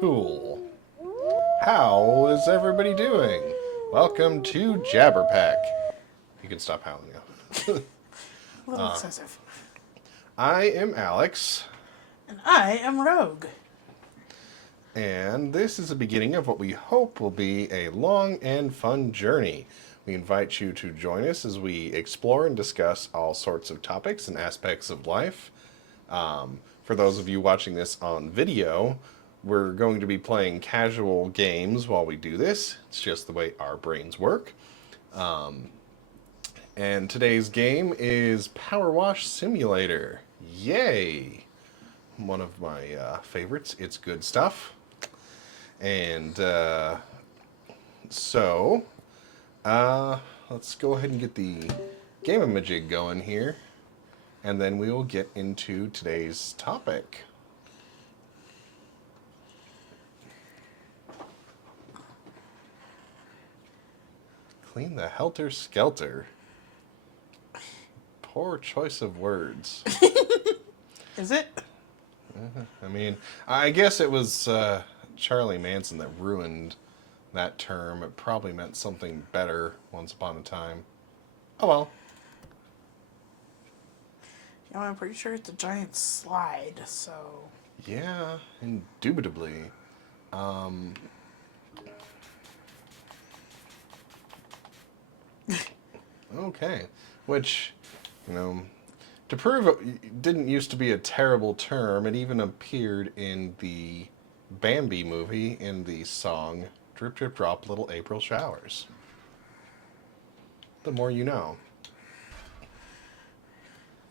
Cool. How is everybody doing? Welcome to Jabberpack. You can stop howling now. A little excessive. I am Alex, And I am Rogue. and this is the beginning of what we hope will be a long and fun journey. We invite you to join us as we explore and discuss all sorts of topics and aspects of life. For those of you watching this on video, we're going to be playing casual games while we do this. It's just the way our brains work. And today's game is Power Wash Simulator. Yay! One of my favorites. It's good stuff. And so, let's go ahead and get the game-a-majig going here. And then we will get into today's topic. Clean the helter-skelter. Poor choice of words. Is it? I mean, I guess it was Charlie Manson that ruined that term. It probably meant something better once upon a time. Oh well. You know, I'm pretty sure it's a giant slide, so... Yeah, indubitably. Okay. Which, to prove it didn't used to be a terrible term, it even appeared in the Bambi movie in the song Drip Drip Drop Little April Showers. The more you know.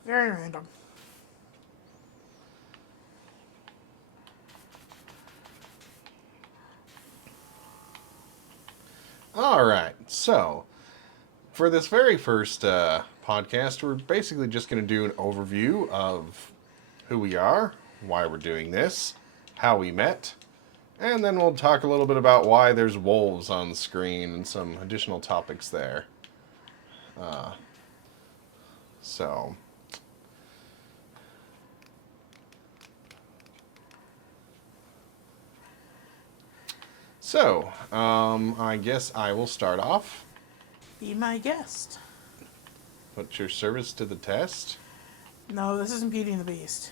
Very random. All right, so for this very first podcast, we're basically just going to do an overview of who we are, why we're doing this, how we met, and then we'll talk a little bit about why there's wolves on the screen and some additional topics there. So, I guess I will start off. Be my guest. Put your service to the test. No, this isn't Beauty and the Beast.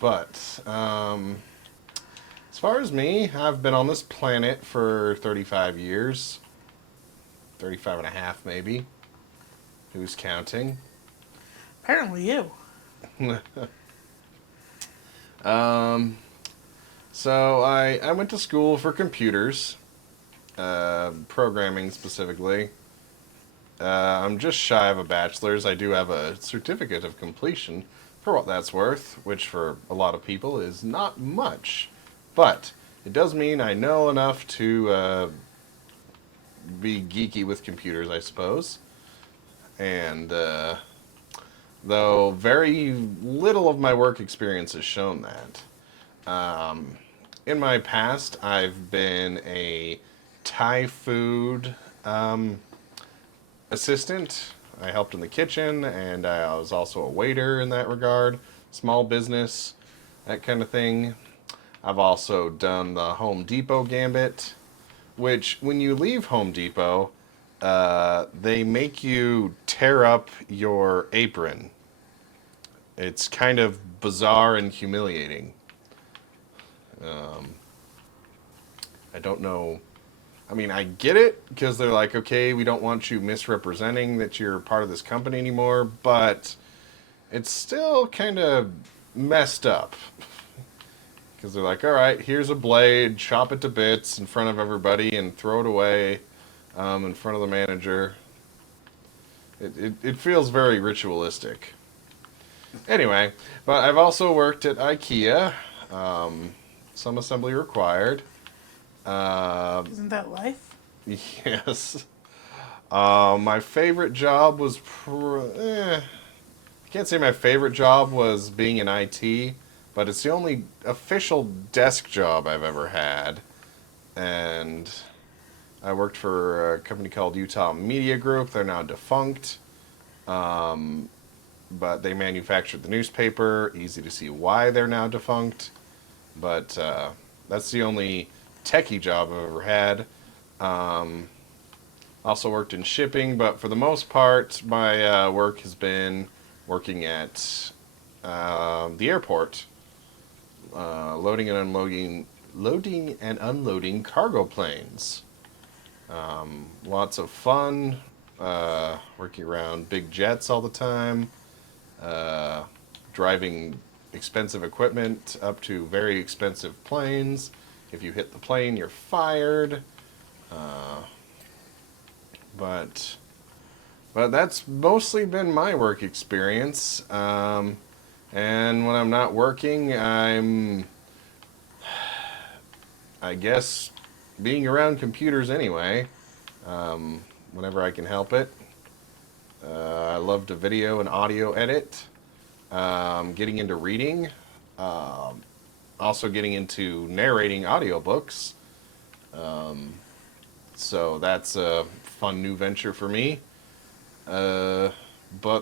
But, as far as me, I've been on this planet for 35 years. 35 and a half, maybe. Who's counting? Apparently you. So I went to school for computers, programming specifically. I'm just shy of a bachelor's. I do have a certificate of completion, for what that's worth, which for a lot of people is not much. But it does mean I know enough to be geeky with computers, I suppose. And though very little of my work experience has shown that. In my past, I've been a Thai food assistant. I helped in the kitchen, and I was also a waiter in that regard. Small business, that kind of thing. I've also done the Home Depot gambit, which when you leave Home Depot, they make you tear up your apron. It's kind of bizarre and humiliating. I don't know. I mean, I get it, because they're like, okay, we don't want you misrepresenting that you're part of this company anymore, but it's still kind of messed up. Because they're like, all right, here's a blade, chop it to bits in front of everybody and throw it away in front of the manager. It feels very ritualistic. Anyway, but I've also worked at IKEA, some assembly required. Isn't that life? Yes. My favorite job was... I can't say my favorite job was being in IT, but it's the only official desk job I've ever had. And I worked for a company called Utah Media Group. They're now defunct. but they manufactured the newspaper. Easy to see why they're now defunct. But that's the only techie job I've ever had. Also worked in shipping, but for the most part, my work has been working at the airport, loading and unloading cargo planes. Lots of fun. Working around big jets all the time. Driving expensive equipment up to very expensive planes. If you hit the plane, you're fired. But that's mostly been my work experience. And when I'm not working, I guess, being around computers anyway, whenever I can help it. I love to video and audio edit. Getting into reading. Also getting into narrating audiobooks. So that's a fun new venture for me. But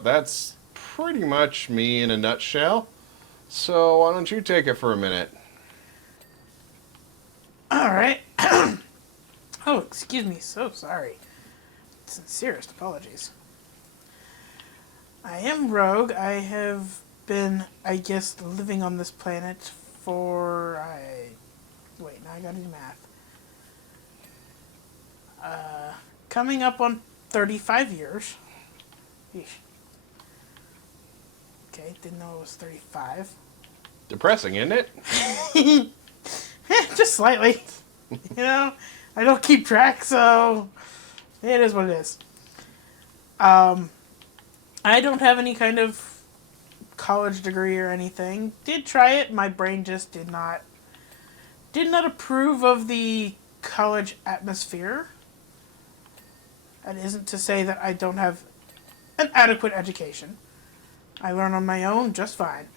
that's pretty much me in a nutshell. So why don't you take it for a minute? All right. Oh, excuse me. So sorry. Sincerest apologies. I am Rogue. I have been, I guess, living on this planet for... Wait, now I gotta do math. Coming up on 35 years. Yeesh. Okay, didn't know it was 35. Depressing, isn't it? Just slightly. You know, I don't keep track, so it is what it is. I don't have any kind of college degree or anything. Did try it. My brain just did not approve of the college atmosphere. That isn't to say that I don't have an adequate education. I learn on my own just fine.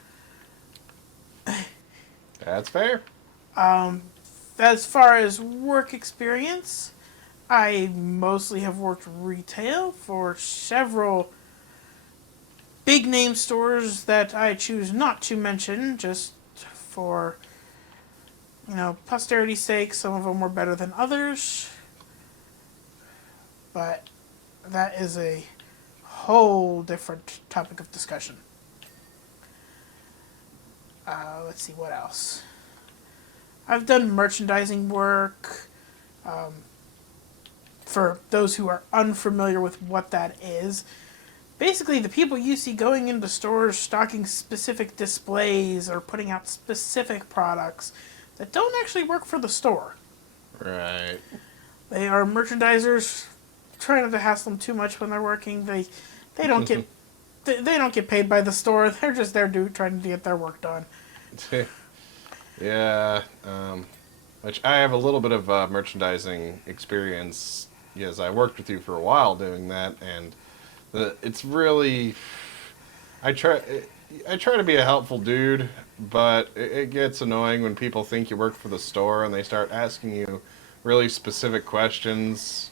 That's fair. As far as work experience, I mostly have worked retail for several big name stores that I choose not to mention just for, posterity's sake. Some of them were better than others. But that is a whole different topic of discussion. Let's see, what else? I've done merchandising work. For those who are unfamiliar with what that is, basically the people you see going into stores stocking specific displays or putting out specific products that don't actually work for the store. Right. They are merchandisers. Try not to hassle them too much when they're working. They don't get they don't get paid by the store. They're just there trying to get their work done. Yeah, which I have a little bit of merchandising experience. Yes, I worked with you for a while doing that, and it's really I try to be a helpful dude, but it gets annoying when people think you work for the store and they start asking you really specific questions.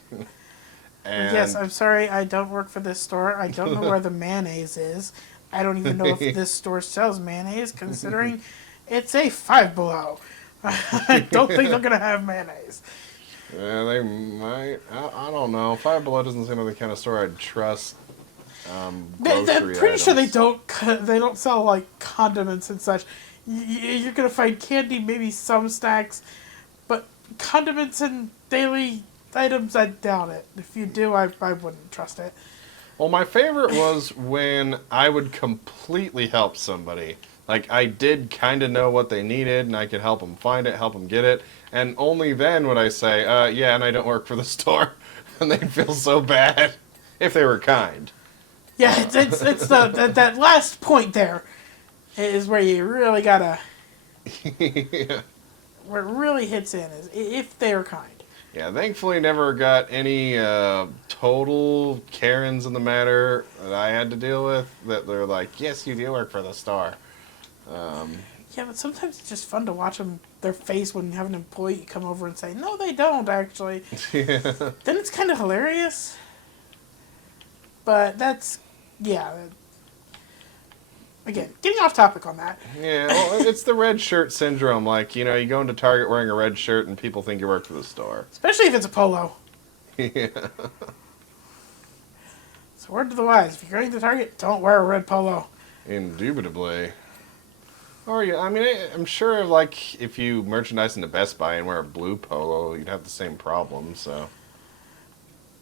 And Yes, I'm sorry, I don't work for this store. I don't know where the mayonnaise is. I don't even know if this store sells mayonnaise, considering it's a Five Below. I don't think they're going to have mayonnaise. Yeah, they might. I don't know. Five Below doesn't seem like the kind of store I'd trust. I'm Grocery pretty sure they items. don't sell, like, condiments and such. You're going to find candy, maybe some snacks, but condiments and daily items, I doubt it. If you do, I wouldn't trust it. Well, my favorite was when I would completely help somebody. Like, I did kind of know what they needed, and I could help them find it, help them get it. And only then would I say, yeah, and I don't work for the store. And they'd feel so bad if they were kind. Yeah, it's that last point there is where you really gotta... Yeah. Where it really hits in is if they are kind. Yeah, thankfully never got any total Karens in the matter that I had to deal with that they're like, yes, you do work for the store. Yeah, but sometimes it's just fun to watch their face when you have an employee come over and say, no, they don't, actually. Yeah. Then it's kind of hilarious. But that's, yeah. Again, getting off topic on that. Yeah, well, it's the red shirt syndrome. Like, you go into Target wearing a red shirt and people think you work for the store. Especially if it's a polo. Yeah. So word to the wise, if you're going to Target, don't wear a red polo. Indubitably. Or, yeah, I mean, I'm sure, like, if you merchandise into Best Buy and wear a blue polo, you'd have the same problem, so.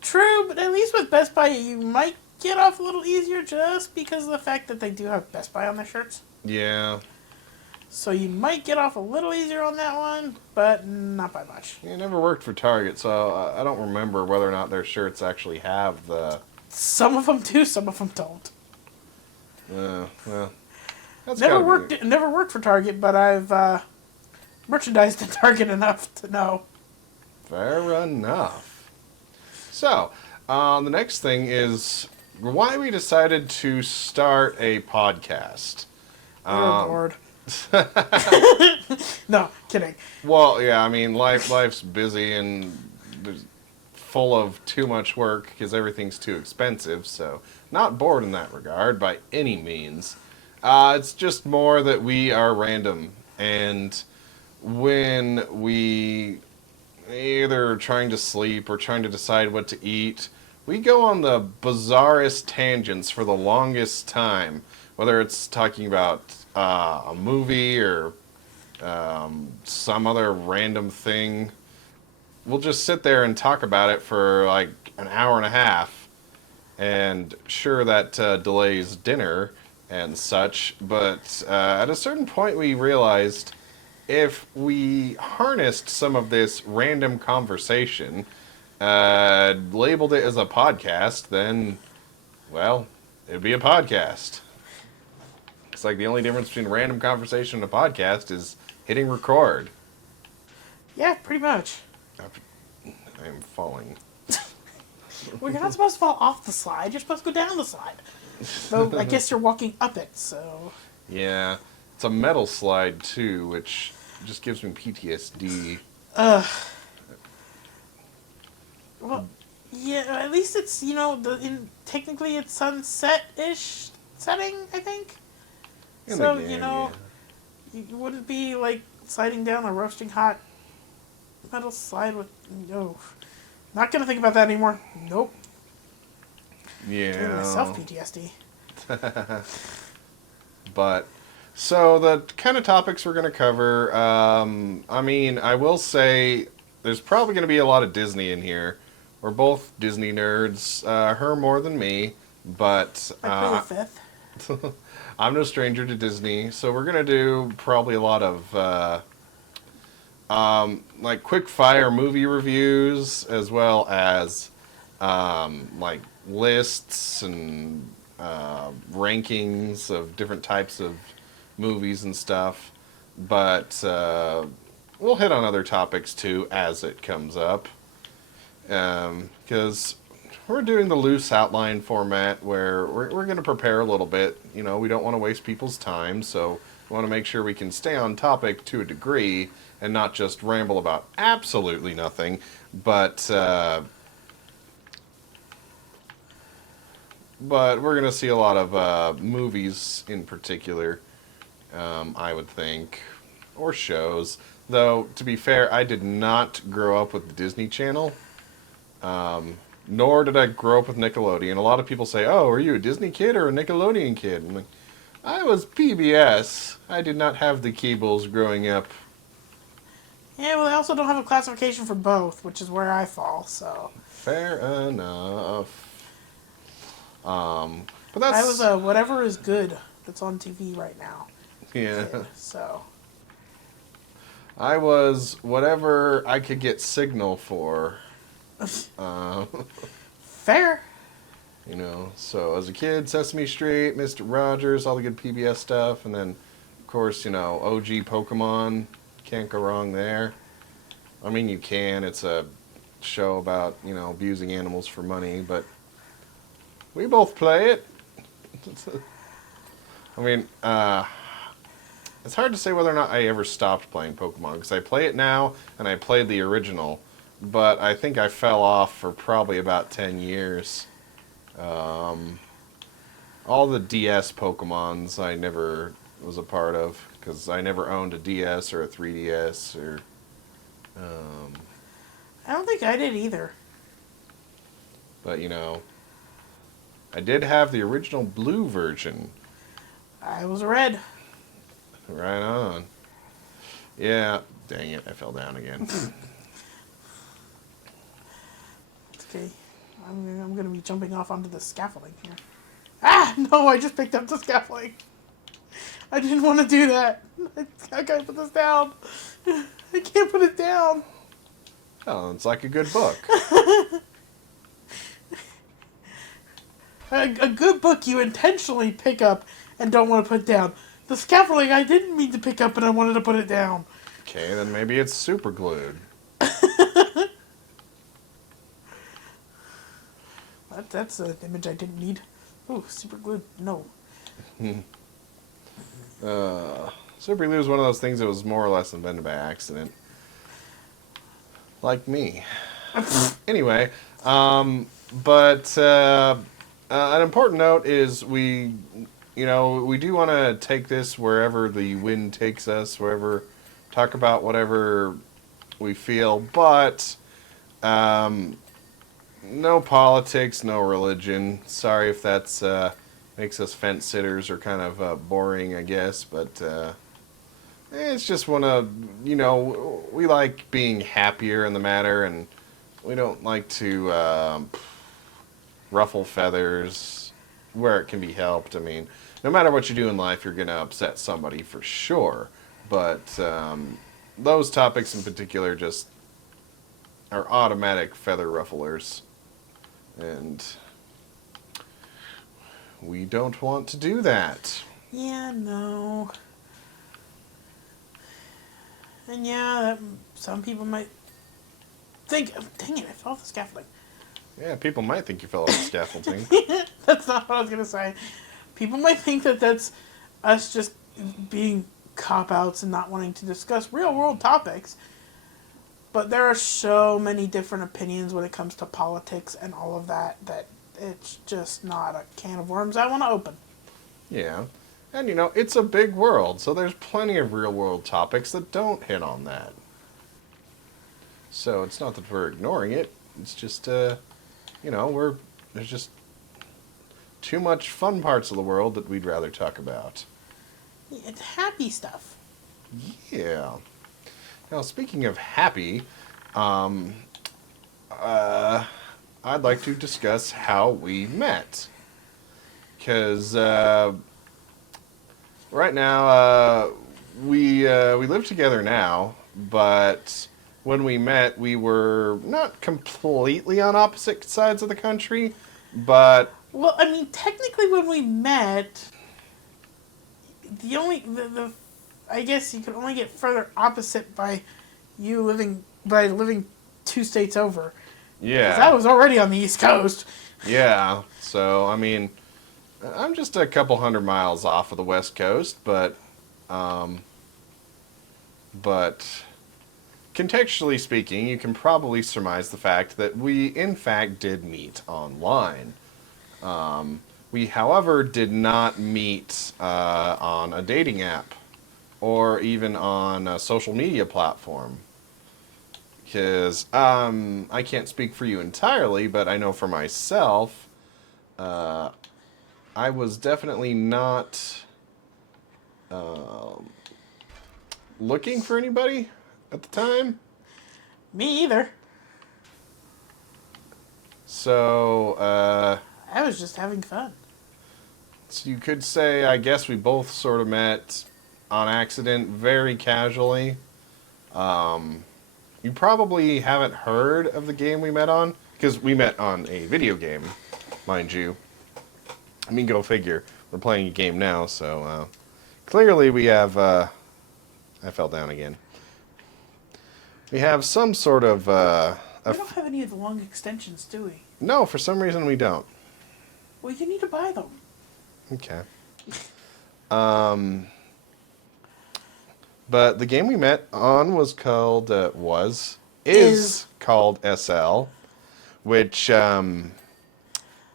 True, but at least with Best Buy, you might get off a little easier just because of the fact that they do have Best Buy on their shirts. Yeah. So you might get off a little easier on that one, but not by much. I never worked for Target, so I don't remember whether or not their shirts actually have the... Some of them do, some of them don't. Well, that's Never worked for Target, but I've merchandised at Target enough to know. Fair enough. So, the next thing is why we decided to start a podcast. You're bored. No, kidding. Well, yeah, I mean, life's busy and there's full of too much work because everything's too expensive, so not bored in that regard by any means. It's just more that we are random, and when we either trying to sleep or trying to decide what to eat, we go on the bizarrest tangents for the longest time, whether it's talking about a movie or some other random thing. We'll just sit there and talk about it for like an hour and a half, and sure, that delays dinner and such, but at a certain point we realized if we harnessed some of this random conversation, labeled it as a podcast, then, well, it'd be a podcast. It's like the only difference between random conversation and a podcast is hitting record. Yeah, pretty much. I'm falling. Well, you're not supposed to fall off the slide. You're supposed to go down the slide. So I guess you're walking up it, so... Yeah. It's a metal slide, too, which just gives me PTSD. Well, yeah, at least it's, technically it's sunset-ish setting, I think. In So, the game, you wouldn't be, like, sliding down a roasting hot metal slide with... No. Not gonna think about that anymore. Nope. Yeah. Giving myself PTSD. But, so the kind of topics we're going to cover, I mean, I will say there's probably going to be a lot of Disney in here. We're both Disney nerds, her more than me, but I play the fifth. I'm no stranger to Disney, so we're going to do probably a lot of like quick fire movie reviews, as well as like lists and rankings of different types of movies and stuff. But we'll hit on other topics too as it comes up, because we're doing the loose outline format where we're going to prepare a little bit. We don't want to waste people's time, so we want to make sure we can stay on topic to a degree and not just ramble about absolutely nothing. But we're going to see a lot of movies in particular, I would think, or shows. Though, to be fair, I did not grow up with the Disney Channel, nor did I grow up with Nickelodeon. A lot of people say, oh, are you a Disney kid or a Nickelodeon kid? I'm like, I was PBS. I did not have the cables growing up. Yeah, well, they also don't have a classification for both, which is where I fall, so... Fair enough. But that's... I was a whatever is good that's on TV right now. Yeah. Kid, so... I was whatever I could get signal for. Fair. So as a kid, Sesame Street, Mr. Rogers, all the good PBS stuff, and then, of course, OG Pokemon. Can't go wrong there. I mean, you can. It's a show about, abusing animals for money, but we both play it. I mean, it's hard to say whether or not I ever stopped playing Pokemon, because I play it now, and I played the original, but I think I fell off for probably about 10 years. All the DS Pokemons I never was a part of because I never owned a DS or a 3DS or. I don't think I did either. But I did have the original blue version. I was red. Right on. Yeah. Dang it! I fell down again. Okay, I'm gonna be jumping off onto the scaffolding here. Ah, no! I just picked up the scaffolding. I didn't want to do that. I gotta put this down. I can't put it down. Oh, it's like a good book. A good book you intentionally pick up and don't want to put down. The scaffolding I didn't mean to pick up and I wanted to put it down. Okay, then maybe it's super glued. That's an image I didn't need. Ooh, super glued. No. Super glue is one of those things that was more or less invented by accident. Like me. Anyway, but an important note is we do want to take this wherever the wind takes us, talk about whatever we feel, but no politics, no religion. Sorry if that's makes us fence sitters or kind of boring, I guess, but it's just one of, we like being happier in the matter, and we don't like to ruffle feathers where it can be helped. I mean, no matter what you do in life, you're going to upset somebody for sure, but those topics in particular just are automatic feather rufflers, and we don't want to do that. Yeah, no. And yeah, some people might think, oh, dang it, I fell off the scaffolding. Yeah, people might think you fell off the scaffolding. That's not what I was going to say. People might think that that's us just being cop-outs and not wanting to discuss real-world topics. But there are so many different opinions when it comes to politics and all of that it's just not a can of worms I want to open. Yeah. And, it's a big world, so there's plenty of real-world topics that don't hit on that. So it's not that we're ignoring it. It's just, there's just too much fun parts of the world that we'd rather talk about. It's happy stuff. Yeah. Now, speaking of happy, I'd like to discuss how we met. Because right now, we live together now, but when we met, we were not completely on opposite sides of the country, but... Well, I mean, technically when we met, I guess you could only get further opposite by living 2 states over. Yeah. 'Cause I was already on the East Coast. Yeah, so, I mean, I'm just a couple 100 miles off of the West Coast, but contextually speaking, you can probably surmise the fact that we, in fact, did meet online. We, however, did not meet on a dating app or even on a social media platform. Because I can't speak for you entirely, but I know for myself, I was definitely not looking for anybody at the time. Me either. So, I was just having fun. so you could say, I guess we both sort of met on accident, very casually. You probably haven't heard of the game we met on, because we met on a video game, mind you. I mean, go figure. We're playing a game now, so clearly we have... I fell down again. We have some sort of... We don't have any of the long extensions, do we? No, for some reason we don't. Well, you need to buy them. Okay. But the game we met on was called... is called SL, which...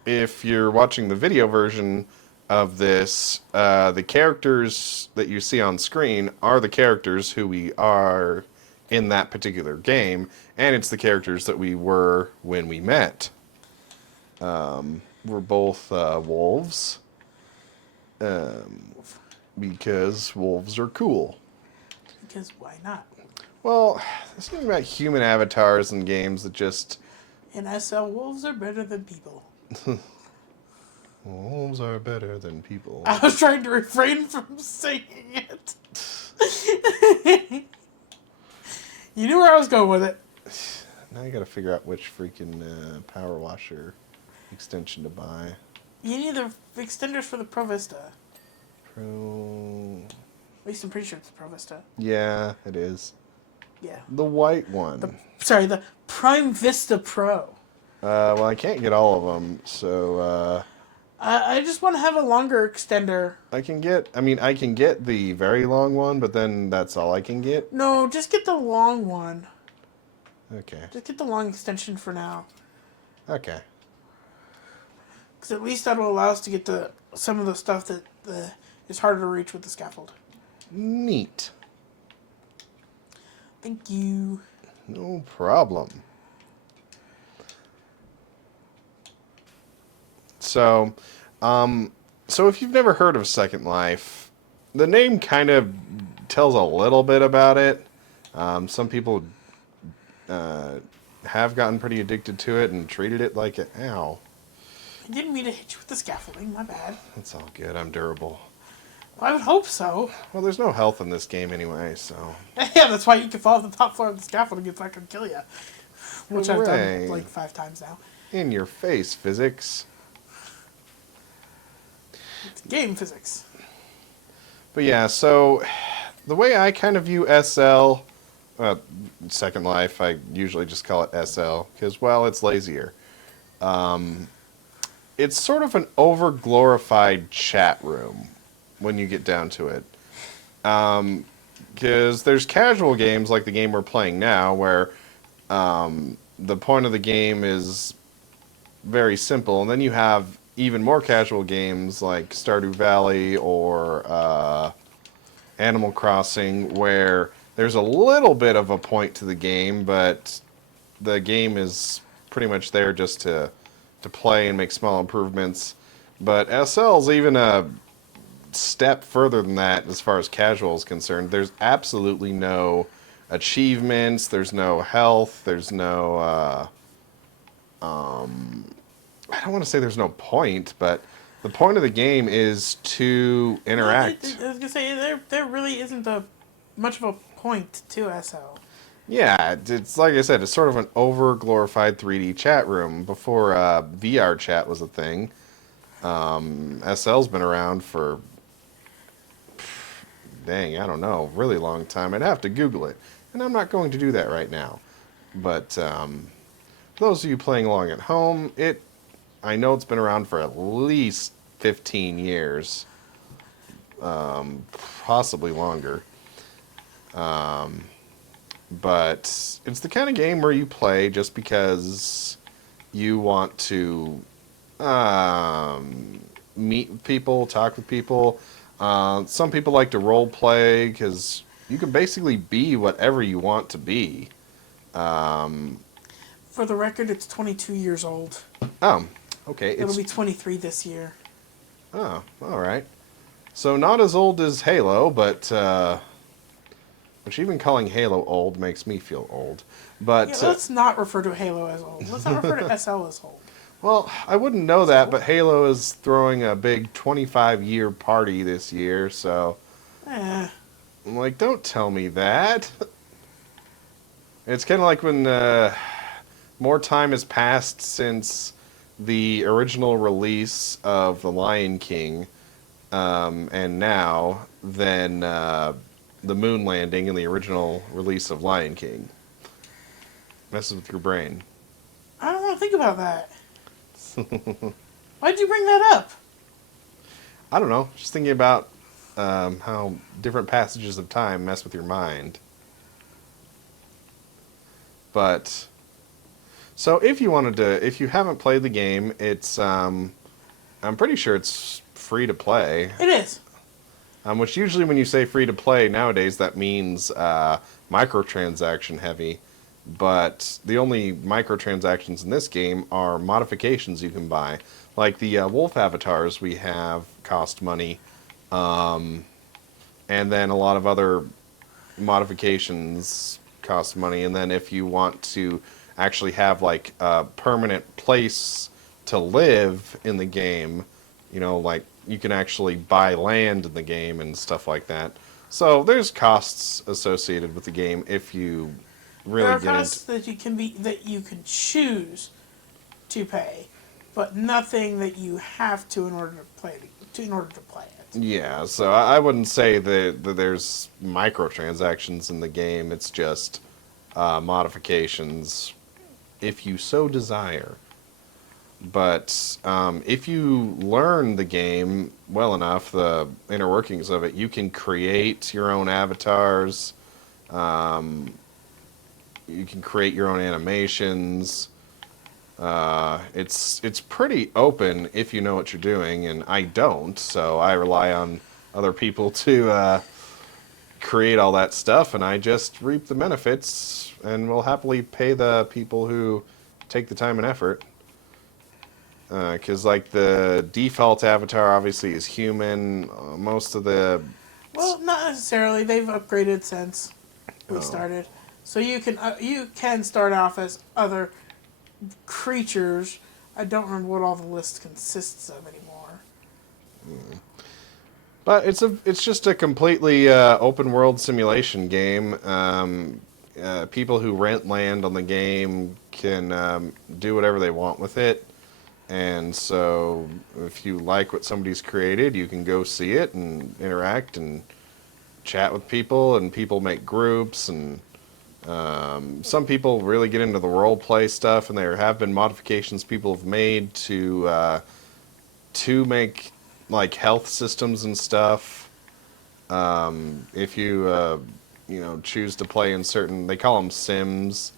if you're watching the video version, of this, the characters that you see on screen are the characters who we are in that particular game, and it's the characters that we were when we met. We're both wolves, because wolves are cool. Because why not? Well, there's something about human avatars in games that just... In SL, wolves are better than people. Wolves are better than people. I was trying to refrain from saying it. You knew where I was going with it. Now I gotta figure out which freaking power washer extension to buy. You need the extenders for the Pro Vista. Pro... At least I'm pretty sure it's the Pro Vista. Yeah, it is. Yeah. The white one. The Prime Vista Pro. Well, I can't get all of them, so I just want to have a longer extender. I can get the very long one, but then that's all I can get. No, just get the long one. Okay. Just get the long extension for now. Okay. Because at least that'll allow us to get to some of the stuff that is harder to reach with the scaffold. Neat. Thank you. No problem. So, if you've never heard of Second Life, the name kind of tells a little bit about it. Some people have gotten pretty addicted to it and treated it like ow. I didn't mean to hit you with the scaffolding, my bad. That's all good, I'm durable. Well, I would hope so. Well, there's no health in this game anyway, so... Yeah, that's why you can fall off the top floor of the scaffolding, it's not going to kill you. Which I've Hooray. done like 5 times now. In your face, physics. It's game physics. But yeah, so the way I kind of view SL, Second Life, I usually just call it SL, because, well, it's lazier. It's sort of an over-glorified chat room when you get down to it. Because there's casual games like the game we're playing now, where the point of the game is very simple, and then you have even more casual games like Stardew Valley or Animal Crossing, where there's a little bit of a point to the game, but the game is pretty much there just to play and make small improvements. But SL's even a step further than that as far as casual is concerned. There's absolutely no achievements, there's no health, there's no I don't want to say there's no point, but the point of the game is to interact. I was going to say, there really isn't much of a point to SL. Yeah, it's like I said, it's sort of an over-glorified 3D chat room before VR chat was a thing. SL's been around for, dang, I don't know, really long time. I'd have to Google it, and I'm not going to do that right now. But for those of you playing along at home, I know it's been around for at least 15 years, possibly longer. But it's the kind of game where you play just because you want to meet people, talk with people. Some people like to role play because you can basically be whatever you want to be. For the record, it's 22 years old. Oh, okay. It'll be 23 this year. Oh, all right. So not as old as Halo, but which even calling Halo old makes me feel old. But Yeah, let's not refer to Halo as old. Let's not refer to SL as old. well, I wouldn't know that, but Halo is throwing a big 25-year party this year, so I'm like, don't tell me that. It's kind of like when more time has passed since the original release of The Lion King, and now than the moon landing and the original release of Lion King. Messes with your brain. I don't want to think about that. Why'd you bring that up? I don't know. Just thinking about how different passages of time mess with your mind. But so if you haven't played the game, it's I'm pretty sure it's free to play. It is. Which usually when you say free to play nowadays, that means microtransaction heavy. But the only microtransactions in this game are modifications you can buy. Like the wolf avatars we have cost money. And then a lot of other modifications cost money. And then if you want to actually have like a permanent place to live in the game, like you can actually buy land in the game and stuff like that. So there's costs associated with the game if you really There are get costs into. that you can choose to pay, but nothing that you have to in order to play it. Yeah, so I wouldn't say that there's microtransactions in the game. It's just modifications if you so desire. But if you learn the game well enough, the inner workings of it, you can create your own avatars. You can create your own animations. It's pretty open if you know what you're doing, and I don't, so I rely on other people to create all that stuff, and I just reap the benefits, and will happily pay the people who take the time and effort. Because like the default avatar obviously is human. Most of the Well, not necessarily. They've upgraded since we Oh. started, so you can start off as other creatures. I don't remember what all the list consists of anymore. But it's just a completely open world simulation game. People who rent land on the game can do whatever they want with it. And so if you like what somebody's created, you can go see it and interact and chat with people, and people make groups, and some people really get into the role play stuff, and there have been modifications people have made to make like health systems and stuff. If you choose to play in certain, they call them sims.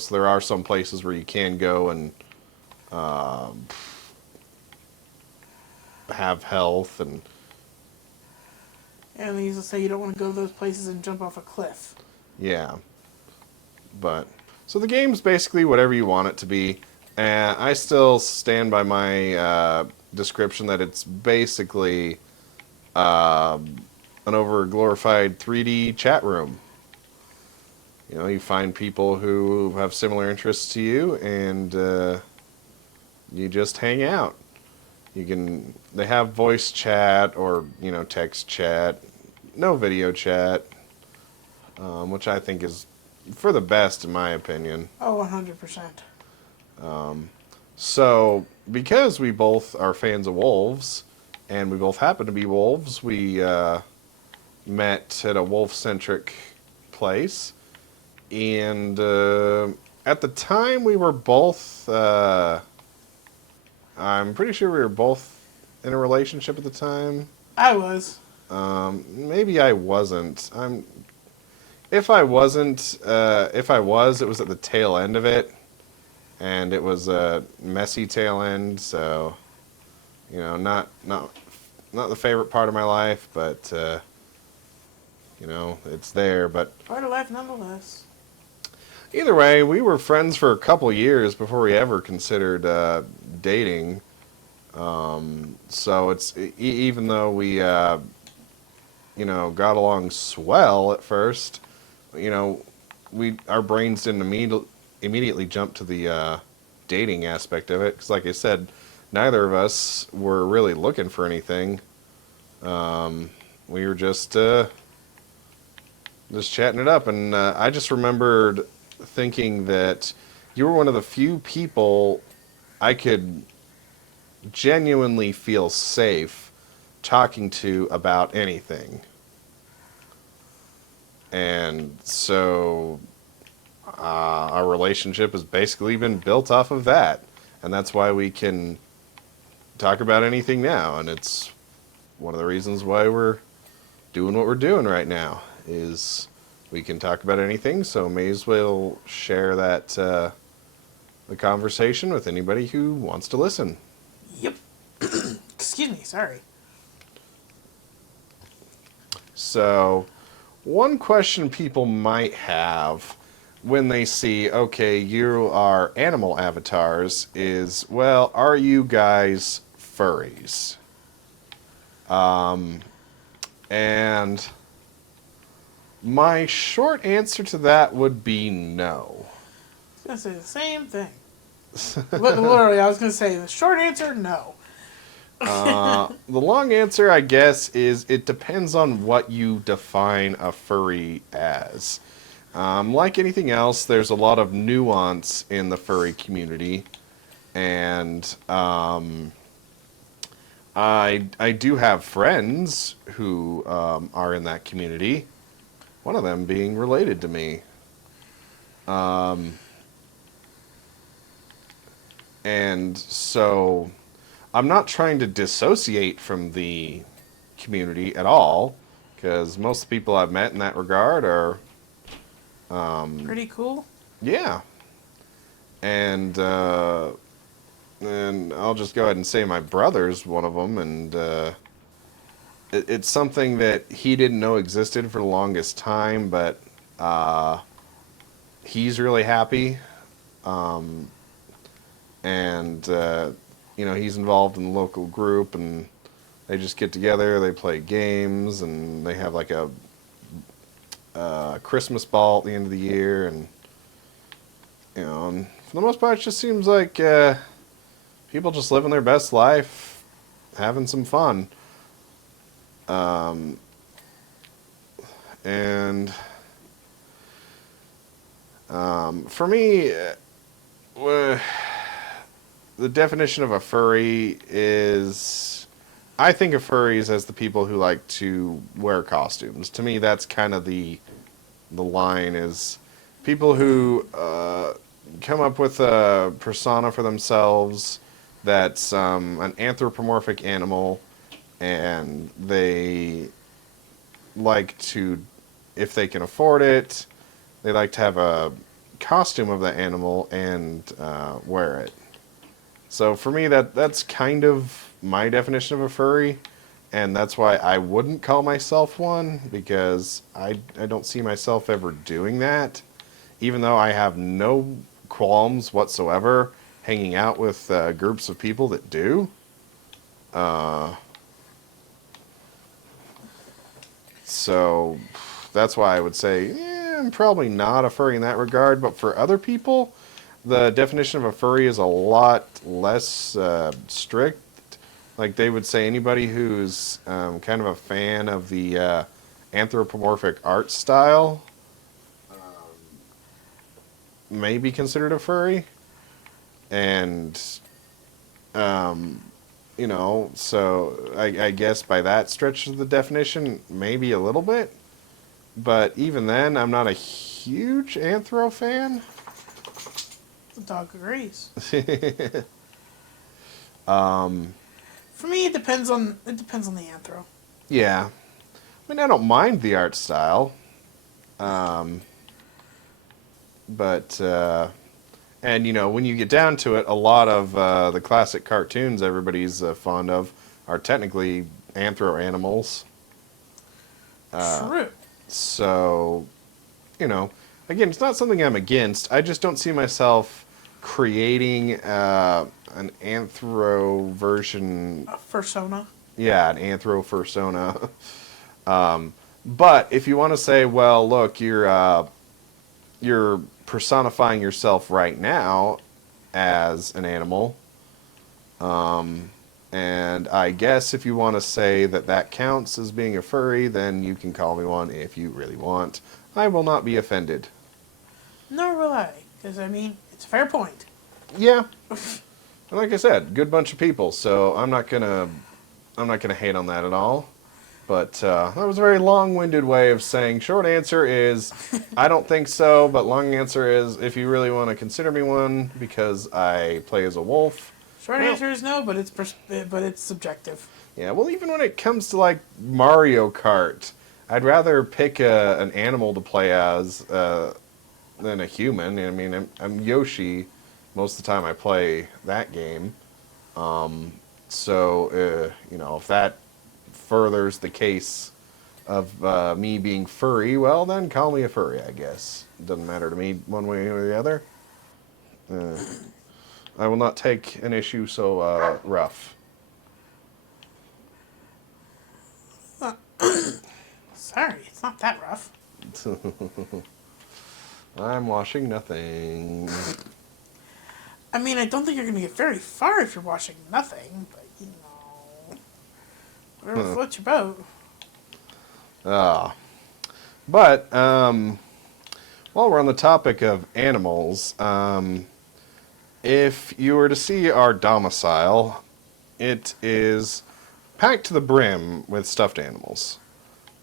So there are some places where you can go and have health, and And they used to say you don't want to go to those places and jump off a cliff. yeah. But so the game's basically whatever you want it to be. I still stand by my description that it's basically an over glorified 3D chat room. You find people who have similar interests to you, and you just hang out. They have voice chat or text chat, no video chat, which I think is for the best in my opinion. Oh, 100%. So because we both are fans of wolves, and we both happen to be wolves, we met at a wolf-centric place. And at the time, we were both. I'm pretty sure we were both in a relationship at the time. I was. Maybe I wasn't. If I wasn't, if I was, it was at the tail end of it, and it was a messy tail end. So, not the favorite part of my life, but it's there. But Part of life nonetheless. either way, we were friends for a couple years before we ever considered dating. So it's even though we got along swell at first, our brains didn't immediately jump to the dating aspect of it, because like I said, neither of us were really looking for anything. We were just chatting it up, and I just remembered thinking that you were one of the few people I could genuinely feel safe talking to about anything. And so our relationship has basically been built off of that. And that's why we can talk about anything now. And it's one of the reasons why we're doing what we're doing right now, is we can talk about anything. So may as well share that the conversation with anybody who wants to listen. Excuse me, sorry. So, one question people might have when they see, okay, you are animal avatars, is, well, are you guys furries? And my short answer to that would be no. I was going to say the same thing. Literally, I was going to say the short answer, no. The long answer, I guess, is it depends on what you define a furry as. Like anything else, there's a lot of nuance in the furry community, and I do have friends who are in that community. One of them being related to me. And so I'm not trying to dissociate from the community at all, because most of the people I've met in that regard are, Pretty cool. yeah. And I'll just go ahead and say my brother's one of them, and it's something that he didn't know existed for the longest time, but he's really happy. And he's involved in the local group, and they just get together, they play games, and they have like a Christmas ball at the end of the year, and and for the most part, it just seems like people just living their best life, having some fun. And for me, the definition of a furry is, I think of furries as the people who like to wear costumes. To me, that's kind of the line, is people who come up with a persona for themselves that's an anthropomorphic animal, and they like to, if they can afford it, they like to have a costume of the animal and wear it. So for me, that's kind of my definition of a furry, and that's why I wouldn't call myself one, because I don't see myself ever doing that, even though I have no qualms whatsoever hanging out with groups of people that do. So that's why I would say, I'm probably not a furry in that regard, but for other people, the definition of a furry is a lot less strict. Like, they would say anybody who's kind of a fan of the anthropomorphic art style may be considered a furry. And, so I guess by that stretch of the definition, maybe a little bit. But even then, I'm not a huge anthro fan. The dog agrees. um, For me, it depends on the anthro. yeah. I mean, I don't mind the art style. But, and when you get down to it, a lot of the classic cartoons everybody's fond of are technically anthro animals. True. So, again, it's not something I'm against. I just don't see myself creating an anthro version. A fursona. Yeah, an anthro fursona. But if you want to say, well, look, you're personifying yourself right now as an animal, and I guess if you want to say that counts as being a furry, then you can call me one if you really want. I will not be offended. Nor will I, because it's a fair point. Yeah, and like I said, good bunch of people, so I'm not gonna hate on that at all. But that was a very long-winded way of saying, short answer is, I don't think so, but long answer is, if you really want to consider me one, because I play as a wolf. Short answer is no, but it's subjective. Yeah, well, even when it comes to, like, Mario Kart, I'd rather pick an animal to play as than a human. I mean, I'm Yoshi most of the time I play that game. So, if that furthers the case of me being furry, well, then call me a furry, I guess. It doesn't matter to me one way or the other. Uh, I will not take an issue so rough. Sorry, it's not that rough. I'm washing nothing. I mean, I don't think you're going to get very far if you're washing nothing, but whatever floats your boat. Ah. But, while we're on the topic of animals, if you were to see our domicile, it is packed to the brim with stuffed animals.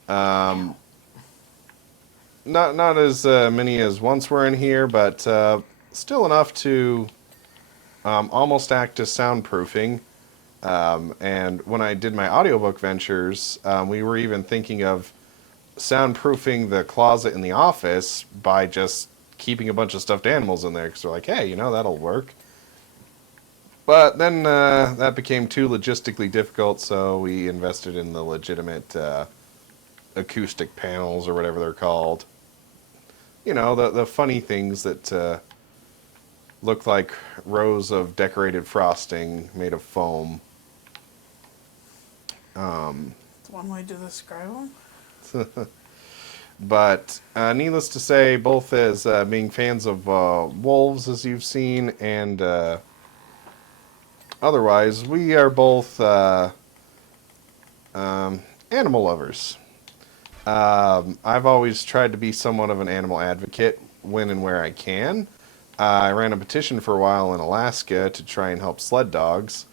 Wow. Not as many as once were in here, but still enough to almost act as soundproofing. And when I did my audiobook ventures, we were even thinking of soundproofing the closet in the office by just keeping a bunch of stuffed animals in there because we're like, hey, that'll work. But then that became too logistically difficult, so we invested in the legitimate acoustic panels or whatever they're called. The funny things that look like rows of decorated frosting made of foam. That's one way to describe them. But needless to say, both as being fans of wolves, as you've seen, and otherwise, we are both animal lovers. I've always tried to be somewhat of an animal advocate when and where I can. I ran a petition for a while in Alaska to try and help sled dogs.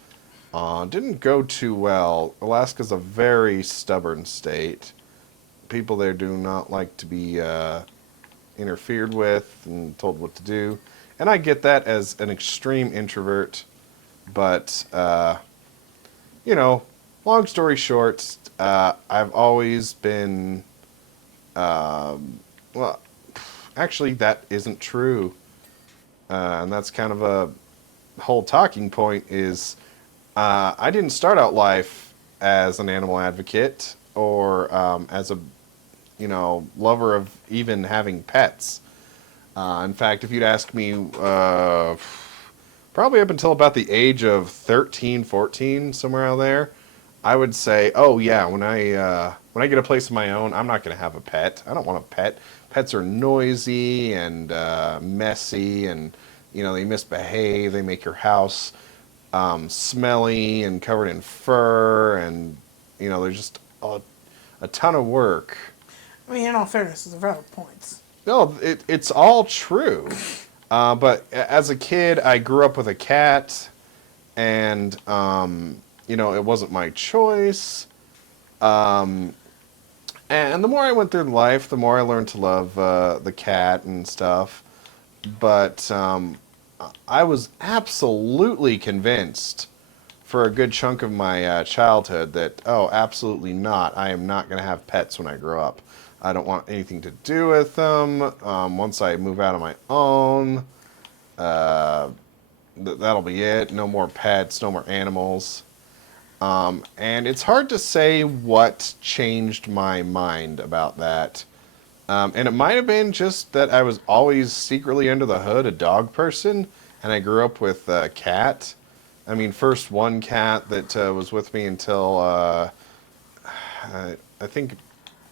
Didn't go too well. Alaska's a very stubborn state. People there do not like to be interfered with and told what to do. And I get that as an extreme introvert. But, long story short, I've always been, well, actually, that isn't true. And that's kind of a whole talking point is I didn't start out life as an animal advocate or as a lover of even having pets. In fact, if you'd ask me, probably up until about the age of 13, 14, somewhere out there, I would say, oh yeah, when I get a place of my own, I'm not going to have a pet. I don't want a pet. Pets are noisy and messy, and they misbehave. They make your house smelly and covered in fur, and there's just a ton of work. I mean, in all fairness, those are valid points. No, it's all true. But as a kid, I grew up with a cat, and it wasn't my choice. And the more I went through life, the more I learned to love the cat and stuff. But I was absolutely convinced for a good chunk of my childhood that, oh, absolutely not. I am not going to have pets when I grow up. I don't want anything to do with them. Once I move out on my own, that'll be it. No more pets, no more animals. And it's hard to say what changed my mind about that. And it might have been just that I was always secretly under the hood a dog person, and I grew up with a cat. I mean, first one cat that was with me until I think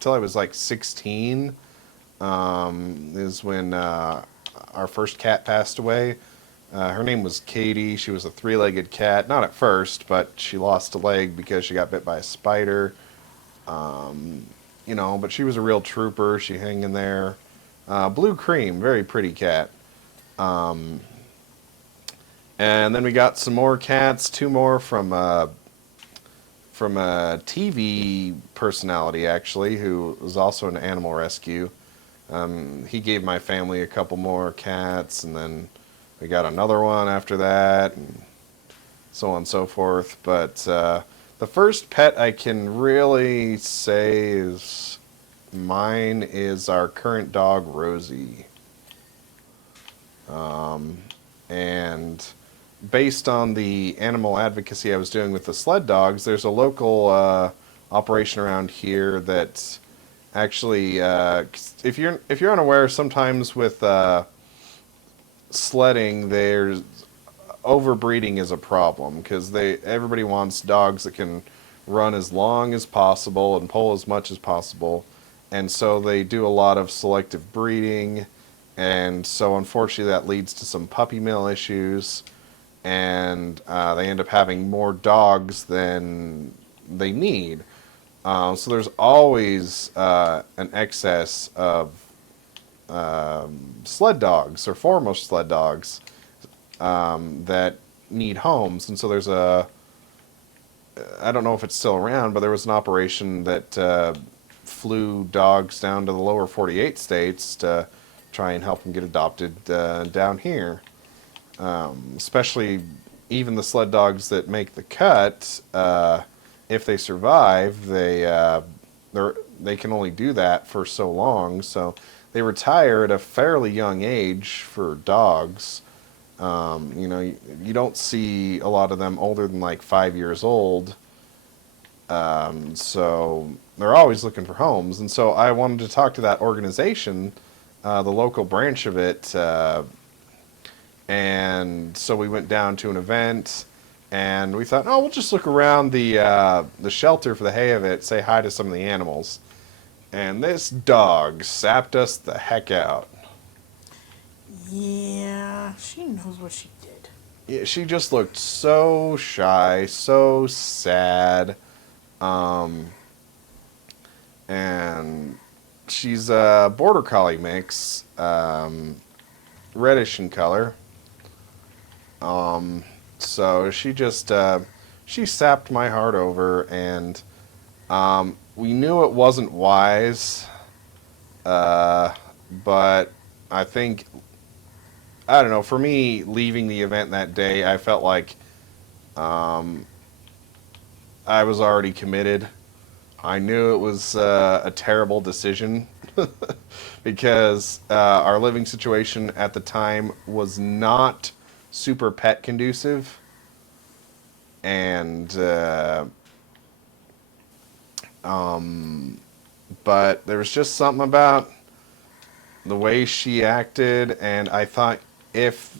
until I was like 16 is when our first cat passed away. Her name was Katie. She was a three-legged cat. Not at first, but she lost a leg because she got bit by a spider. But she was a real trooper. She hung in there. Blue cream, very pretty cat. And then we got some more cats, two more from a TV personality, actually, who was also an animal rescue. He gave my family a couple more cats, and then we got another one after that, and so on and so forth. But the first pet I can really say is mine is our current dog, Rosie. And based on the animal advocacy I was doing with the sled dogs, there's a local operation around here that actually, if you're unaware, sometimes with sledding, there's overbreeding is a problem because everybody wants dogs that can run as long as possible and pull as much as possible, and so they do a lot of selective breeding, and so unfortunately that leads to some puppy mill issues, and they end up having more dogs than they need. So there's always an excess of sled dogs or foremost sled dogs that need homes, and so there's I don't know if it's still around, but there was an operation that flew dogs down to the lower 48 states to try and help them get adopted down here. Especially even the sled dogs that make the cut, if they survive, they can only do that for so long. So they retire at a fairly young age for dogs. You don't see a lot of them older than like 5 years old. So they're always looking for homes. And so I wanted to talk to that organization, the local branch of it. And so we went down to an event, and we thought, oh, we'll just look around the shelter for the hay of it, say hi to some of the animals. And this dog sapped us the heck out. Yeah, she knows what she did. Yeah, she just looked so shy, so sad. And she's a border collie mix, reddish in color. So she sapped my heart over, and we knew it wasn't wise, but I think, I don't know, for me, leaving the event that day, I felt like I was already committed. I knew it was a terrible decision because our living situation at the time was not super pet conducive, and but there was just something about the way she acted, and I thought if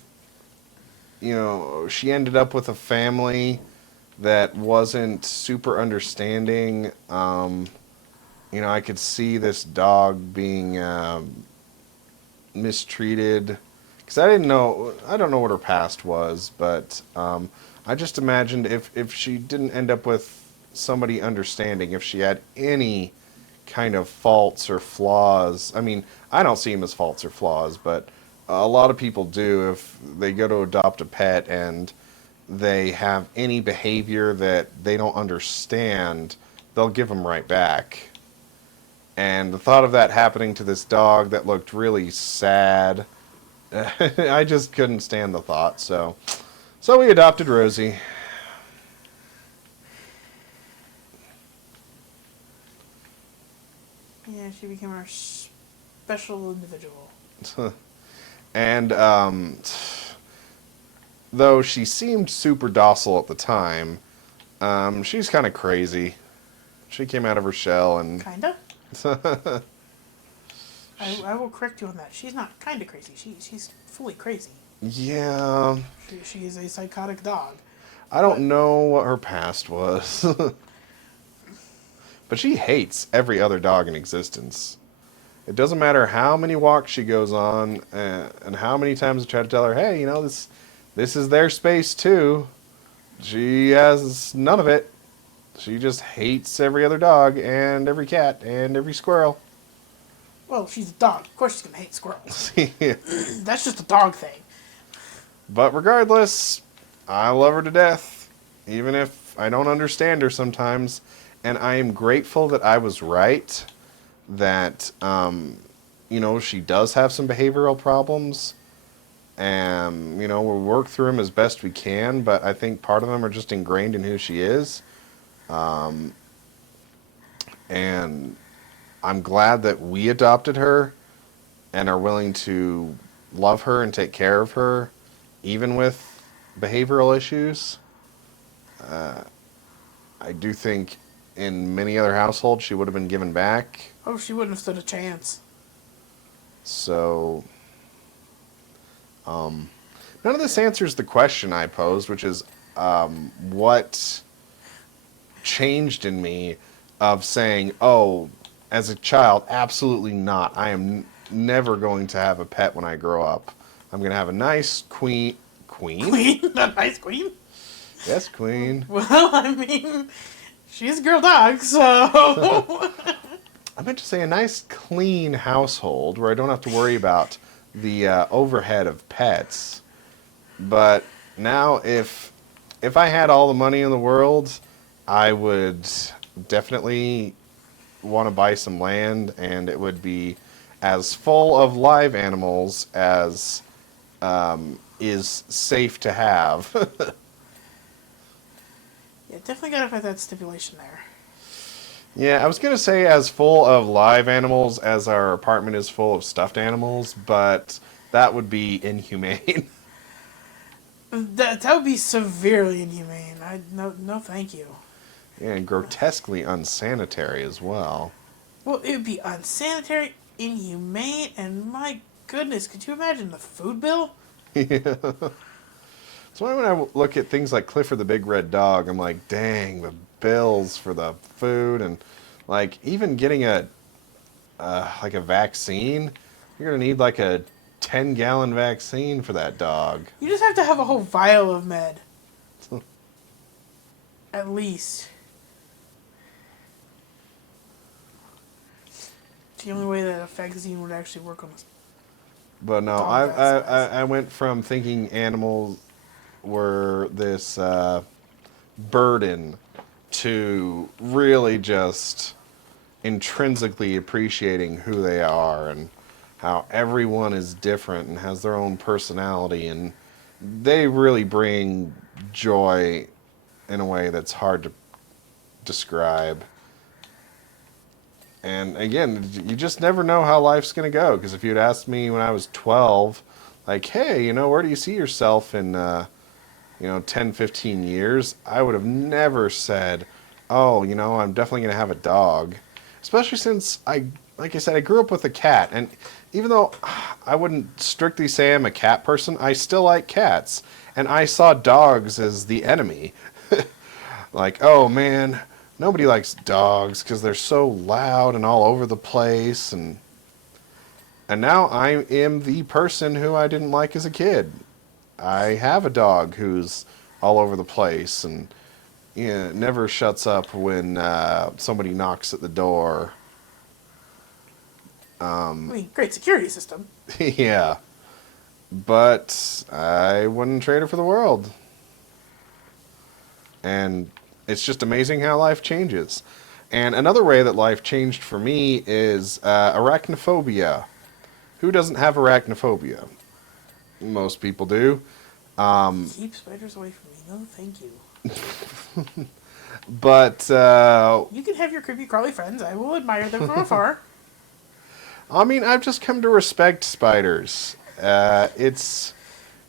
she ended up with a family that wasn't super understanding, I could see this dog being mistreated. Because I don't know what her past was, but I just imagined if she didn't end up with somebody understanding, if she had any kind of faults or flaws. I mean, I don't see them as faults or flaws, but a lot of people do. If they go to adopt a pet and they have any behavior that they don't understand, they'll give them right back. And the thought of that happening to this dog that looked really sad, I just couldn't stand the thought. So we adopted Rosie. Yeah, she became our special individual. And though she seemed super docile at the time, she's kind of crazy. She came out of her shell and... Kinda? I will correct you on that. She's not kinda crazy. She's fully crazy. Yeah. She is a psychotic dog. I don't know what her past was. But she hates every other dog in existence. It doesn't matter how many walks she goes on and how many times I try to tell her, hey, this is their space too. She has none of it. She just hates every other dog and every cat and every squirrel. Well, she's a dog. Of course she's going to hate squirrels. Yeah. That's just a dog thing. But regardless, I love her to death, even if I don't understand her sometimes. And I am grateful that I was right, that, she does have some behavioral problems. And, we'll work through them as best we can, but I think part of them are just ingrained in who she is. And I'm glad that we adopted her and are willing to love her and take care of her, even with behavioral issues. I do think in many other households she would have been given back. Oh, she wouldn't have stood a chance. So, none of this answers the question I posed, which is what changed in me of saying, oh, as a child, absolutely not. I am never going to have a pet when I grow up. I'm going to have a nice queen. Queen? Queen? A nice queen? Yes, queen. Well, I mean, she's a girl dog, so... I meant to say a nice, clean household where I don't have to worry about the overhead of pets. But now, if I had all the money in the world, I would definitely want to buy some land, and it would be as full of live animals as is safe to have. Yeah, definitely gotta put that stipulation there. Yeah, I was going to say as full of live animals as our apartment is full of stuffed animals, but that would be inhumane. That would be severely inhumane. No, thank you. And grotesquely unsanitary as well. Well, it would be unsanitary, inhumane, and my goodness, could you imagine the food bill? Yeah. So when I look at things like Clifford the Big Red Dog, I'm like, dang, the bills for the food and like even getting a like a vaccine, you're gonna need like a 10-gallon vaccine for that dog. You just have to have a whole vial of med. At least. It's the only way that a vaccine would actually work on this. But no, Dog that size. I went from thinking animals were this burden to really just intrinsically appreciating who they are and how everyone is different and has their own personality, and they really bring joy in a way that's hard to describe. And again, you just never know how life's going to go, because if you'd asked me when I was 12, like, hey, where do you see yourself in 10, 15 years, I would have never said, oh, I'm definitely going to have a dog. Especially since like I said, I grew up with a cat. And even though I wouldn't strictly say I'm a cat person, I still like cats. And I saw dogs as the enemy. Like, oh man, nobody likes dogs because they're so loud and all over the place. And now I am the person who I didn't like as a kid. I have a dog who's all over the place and never shuts up when somebody knocks at the door. I mean, great security system. Yeah. But I wouldn't trade her for the world. And it's just amazing how life changes. And another way that life changed for me is arachnophobia. Who doesn't have arachnophobia? Most people do. Keep spiders away from me. No, thank you. But You can have your creepy crawly friends. I will admire them from afar. I mean, I've just come to respect spiders. It's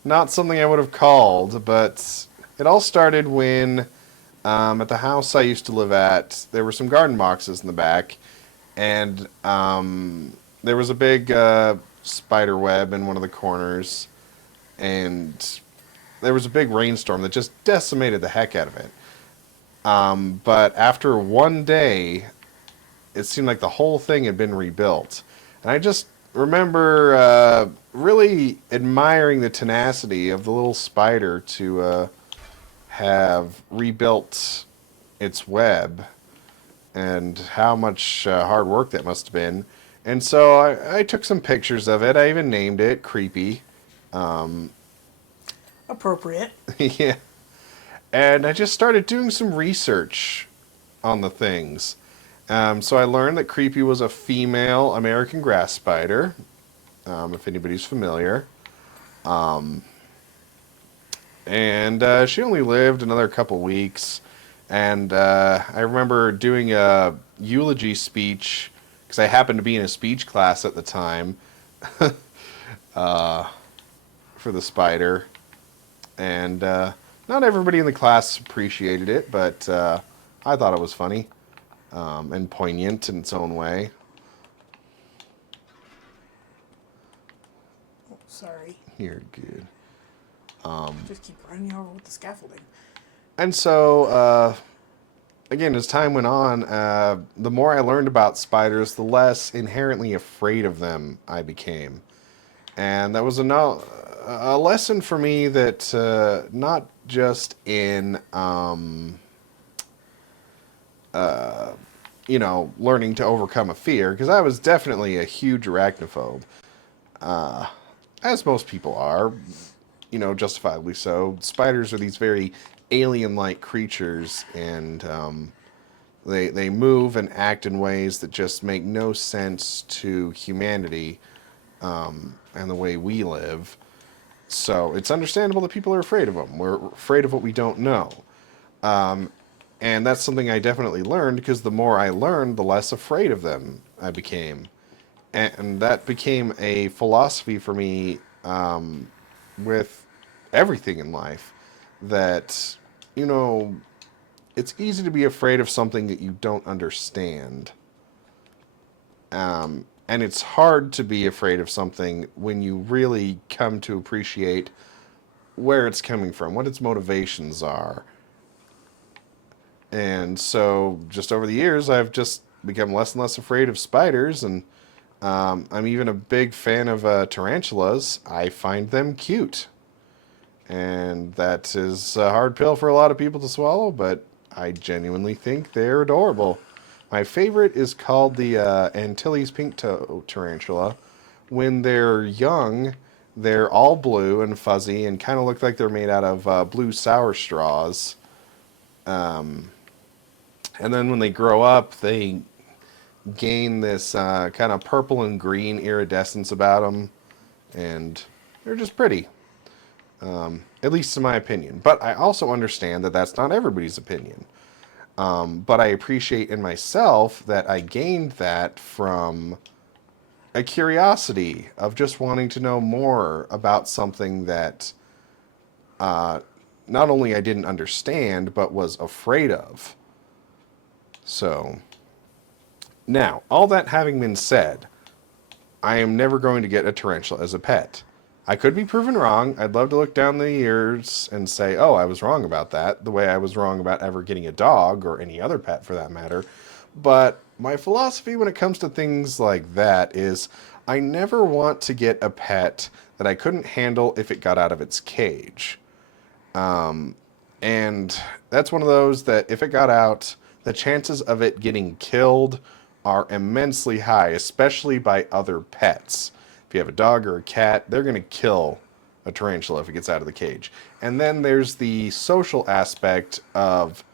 not something I would have called, but it all started when at the house I used to live at, there were some garden boxes in the back, and there was a big spider web in one of the corners, and there was a big rainstorm that just decimated the heck out of it. But after one day, it seemed like the whole thing had been rebuilt. And I just remember really admiring the tenacity of the little spider to have rebuilt its web, and how much hard work that must have been. And so I took some pictures of it. I even named it Creepy. Appropriate. Yeah. And I just started doing some research on the things. So I learned that Creepy was a female American grass spider, if anybody's familiar. And she only lived another couple weeks. And I remember doing a eulogy speech, because I happened to be in a speech class at the time, for the spider. And not everybody in the class appreciated it, but I thought it was funny and poignant in its own way. Oh, sorry. You're good. Just keep running over with the scaffolding. And so, again, as time went on, the more I learned about spiders, the less inherently afraid of them I became. And that was a lesson for me that not just in, learning to overcome a fear, because I was definitely a huge arachnophobe, as most people are, justifiably so. Spiders are these very alien-like creatures, and they move and act in ways that just make no sense to humanity and the way we live. So it's understandable that people are afraid of them. We're afraid of what we don't know. And that's something I definitely learned, because the more I learned, the less afraid of them I became. And that became a philosophy for me with everything in life, that, it's easy to be afraid of something that you don't understand. And it's hard to be afraid of something when you really come to appreciate where it's coming from, what its motivations are. And so, just over the years, I've just become less and less afraid of spiders, and I'm even a big fan of tarantulas. I find them cute. And that is a hard pill for a lot of people to swallow, but I genuinely think they're adorable. My favorite is called the Antilles pink toe tarantula. When they're young, they're all blue and fuzzy and kind of look like they're made out of blue sour straws. And then when they grow up, they gain this kind of purple and green iridescence about them, and they're just pretty, at least in my opinion. But I also understand that that's not everybody's opinion. But I appreciate in myself that I gained that from a curiosity of just wanting to know more about something that not only I didn't understand, but was afraid of. So, now, all that having been said, I am never going to get a tarantula as a pet. I could be proven wrong. I'd love to look down the years and say, oh, I was wrong about that, the way I was wrong about ever getting a dog, or any other pet for that matter. But my philosophy when it comes to things like that is I never want to get a pet that I couldn't handle if it got out of its cage. And that's one of those that if it got out, the chances of it getting killed are immensely high, especially by other pets. If you have a dog or a cat, they're going to kill a tarantula if it gets out of the cage. And then there's the social aspect of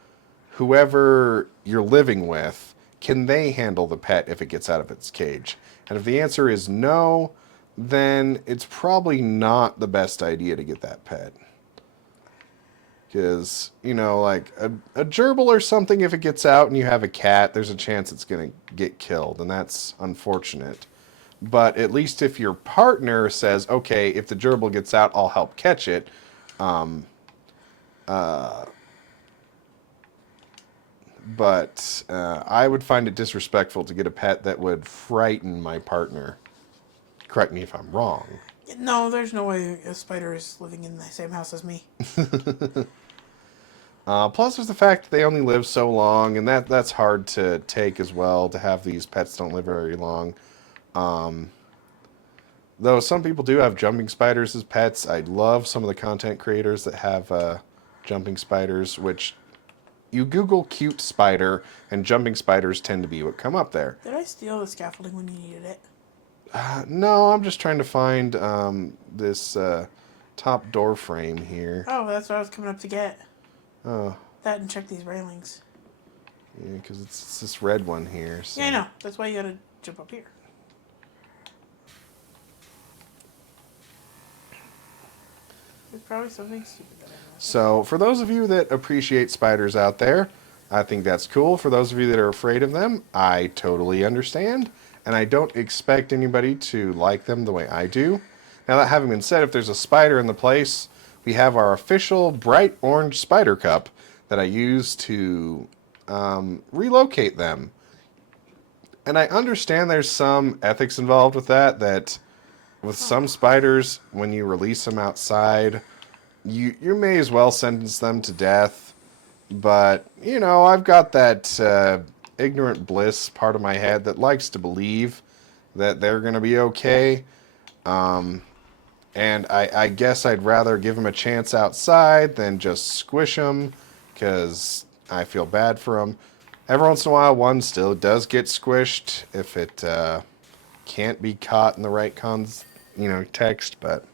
whoever you're living with, can they handle the pet if it gets out of its cage? And if the answer is no, then it's probably not the best idea to get that pet. Because, like a gerbil or something, if it gets out and you have a cat, there's a chance it's going to get killed, and that's unfortunate. But at least if your partner says, okay, if the gerbil gets out, I'll help catch it, but I would find it disrespectful to get a pet that would frighten my partner. Correct me if I'm wrong. No, there's no way a spider is living in the same house as me. Plus, there's the fact that they only live so long, and that's hard to take as well, to have these pets don't live very long. Though some people do have jumping spiders as pets. I love some of the content creators that have jumping spiders, which you Google cute spider, and jumping spiders tend to be what come up there. Did I steal the scaffolding when you needed it? No, I'm just trying to find this top door frame here. Oh, that's what I was coming up to get. Oh. That and check these railings. Yeah, because it's this red one here. So. Yeah, I know. That's why you gotta jump up here. There's probably something stupid that I know. So, for those of you that appreciate spiders out there, I think that's cool. For those of you that are afraid of them, I totally understand. And I don't expect anybody to like them the way I do. Now, that having been said, if there's a spider in the place, we have our official bright orange spider cup that I use to relocate them. And I understand there's some ethics involved with that, that with some spiders, when you release them outside, you may as well sentence them to death. But, I've got that ignorant bliss part of my head that likes to believe that they're going to be okay. And I guess I'd rather give them a chance outside than just squish them, because I feel bad for them. Every once in a while, one still does get squished if it can't be caught in the right text, but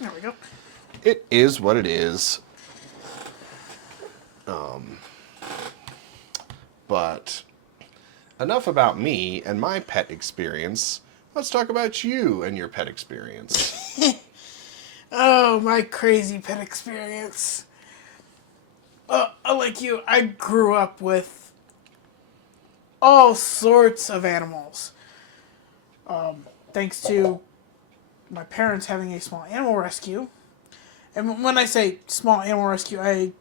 There we go. it is what it is. But enough about me and my pet experience. Let's talk about you and your pet experience. Oh, my crazy pet experience. Like you, I grew up with all sorts of animals. Thanks to my parents having a small animal rescue. And when I say small animal rescue, I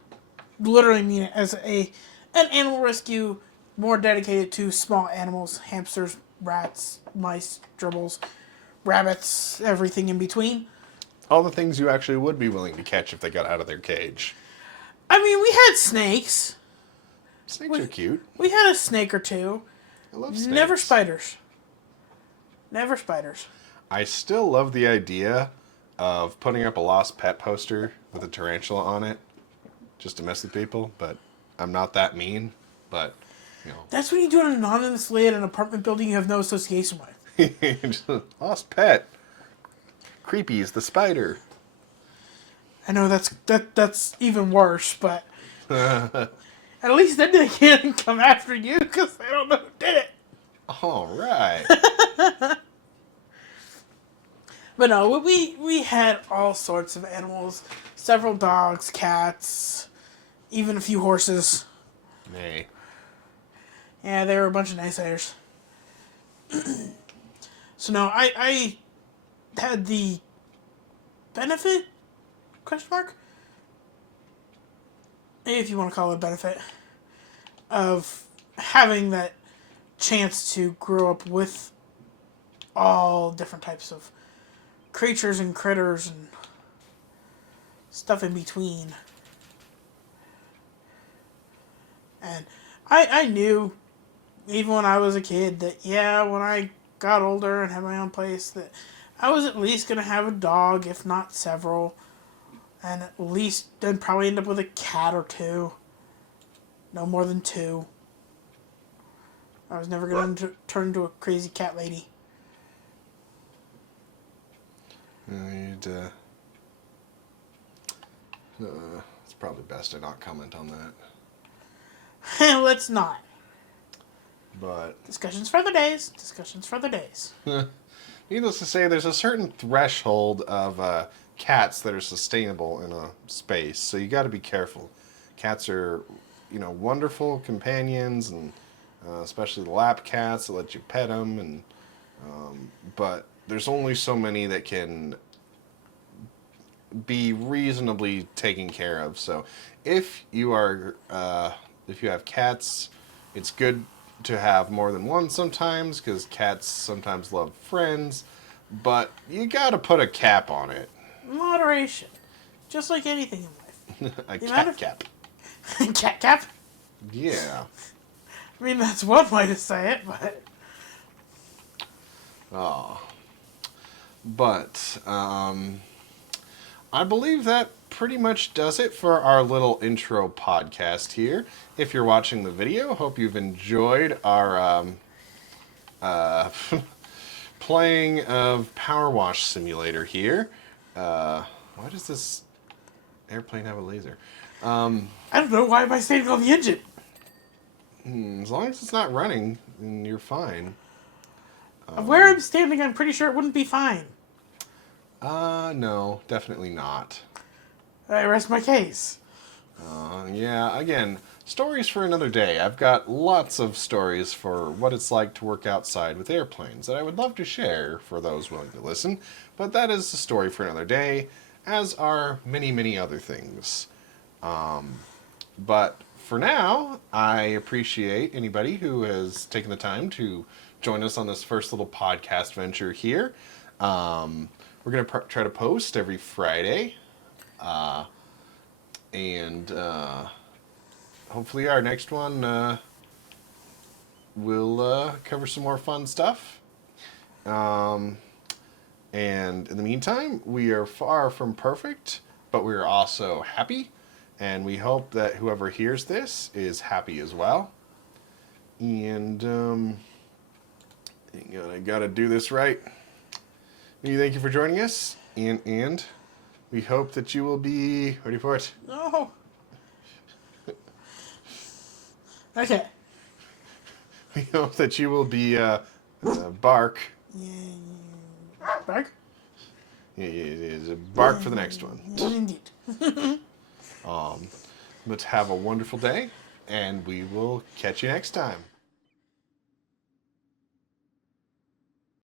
literally mean it as an animal rescue more dedicated to small animals, hamsters, rats, mice, gerbils, rabbits, everything in between. All the things you actually would be willing to catch if they got out of their cage. I mean, we had snakes. Snakes are cute. We had a snake or two. I love snakes. Never spiders. Never spiders. I still love the idea of putting up a lost pet poster with a tarantula on it just to mess with people, but I'm not that mean. But, That's when you do it anonymously at an apartment building you have no association with. Just lost pet. Creepy is the spider. I know that's even worse, but at least then they can't come after you because they don't know who did it. All right. But no, we had all sorts of animals. Several dogs, cats, even a few horses. Nay. Yeah, they were a bunch of naysayers. So no, I had the benefit, question mark? If you want to call it a benefit, of having that chance to grow up with all different types of creatures and critters and stuff in between. And I knew, even when I was a kid, that when I got older and had my own place, that I was at least going to have a dog, if not several. And at least then probably end up with a cat or two. No more than two. I was never going to turn into a crazy cat lady. It's probably best to not comment on that. Let's not. But Discussions for other days. Discussions for other days. needless to say, there's a certain threshold of cats that are sustainable in a space, so you got to be careful. Cats are, wonderful companions, and especially the lap cats that let you pet them, and but there's only so many that can be reasonably taken care of. So if you have cats, it's good to have more than one sometimes, because cats sometimes love friends, but you gotta put a cap on it. Moderation. Just like anything in life. A cat cap. Cat cap? Yeah. I mean, that's one way to say it, but... Oh. But, I believe that pretty much does it for our little intro podcast here. If you're watching the video, hope you've enjoyed our playing of Power Wash Simulator here. Why does this airplane have a laser? I don't know, why am I standing on the engine? As long as it's not running, then you're fine. Where I'm standing, I'm pretty sure it wouldn't be fine. No, definitely not. I rest my case. Yeah, again, stories for another day. I've got lots of stories for what it's like to work outside with airplanes that I would love to share for those willing to listen, but that is a story for another day. as are many, many other things. But for now, I appreciate anybody who has taken the time to join us on this first little podcast venture here. We're going to try to post every Friday. And hopefully our next one will cover some more fun stuff. And in the meantime, we are far from perfect, but we are also happy. And we hope that whoever hears this is happy as well. And I gotta do this right. Thank you for joining us. And we hope that you will be ready for it. No. Okay. We hope that you will be bark. Bark? Yeah, bark for the next one. Indeed. But have a wonderful day, and we will catch you next time.